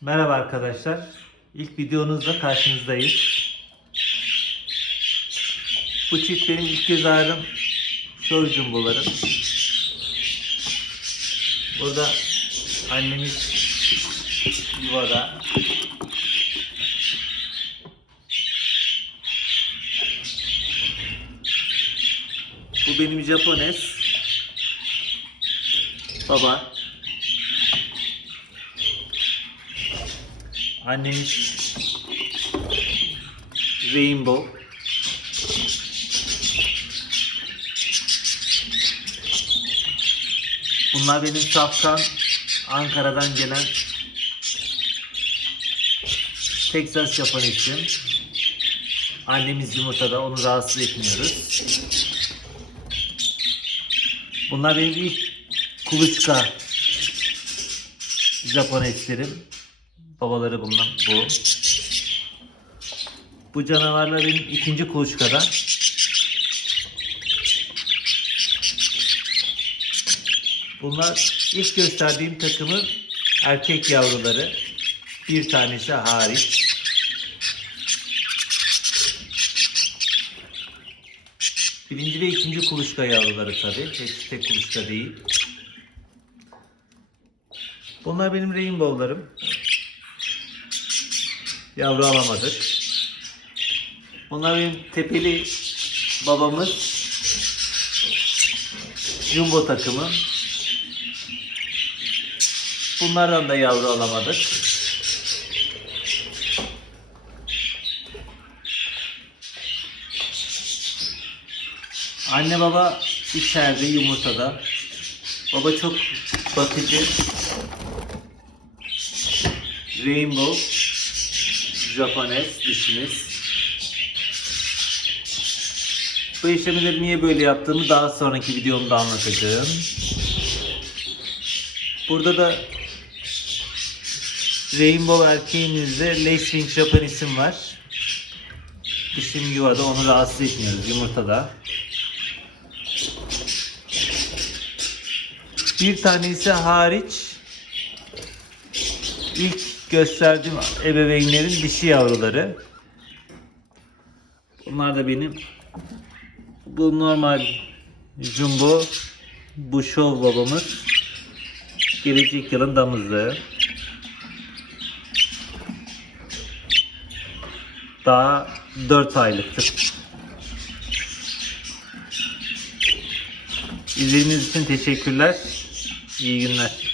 Merhaba arkadaşlar. İlk videonuzla karşınızdayız. Bu çift benim ilk göz ağrım şov jumbolarım. Burada annemiz yuvada. Bu benim Japones. Baba. Annemiz Rainbow. Bunlar benim safkan Ankara'dan gelen Texas Japonesim. Annemiz yumurtada onu rahatsız etmiyoruz. Bunlar benim ilk kuluçka Japoneslerim. Babaları bunlar bu. Bu canavarlar benim ikinci kuluçkada. Bunlar ilk gösterdiğim takımın erkek yavruları. Bir tanesi hariç. Birinci ve ikinci kuluçka yavruları tabi. Hepsi tek kuluçka değil. Bunlar benim rainbow'larım. Yavru alamadık. Bunlar benim tepeli babamız. Jumbo takımı. Bunlardan da yavru alamadık. Anne baba içeride yumurtada. Baba çok bakıcı. Rainbow Japones dişimiz. Bu işlemleri niye böyle yaptığımı daha sonraki videomda anlatacağım. Burada da Rainbow erkeğimizde Lacewing Japones'im var. Dişim yuvada onu rahatsız etmiyoruz yumurtada. Bir tanesi hariç ilk gösterdiğim ebeveynlerin dişi yavruları. Bunlar da benim bu normal jumbo bu şov babamız gelecek yılın damızlığı. Daha 4 aylıktır. İzlediğiniz için teşekkürler. İyi günler.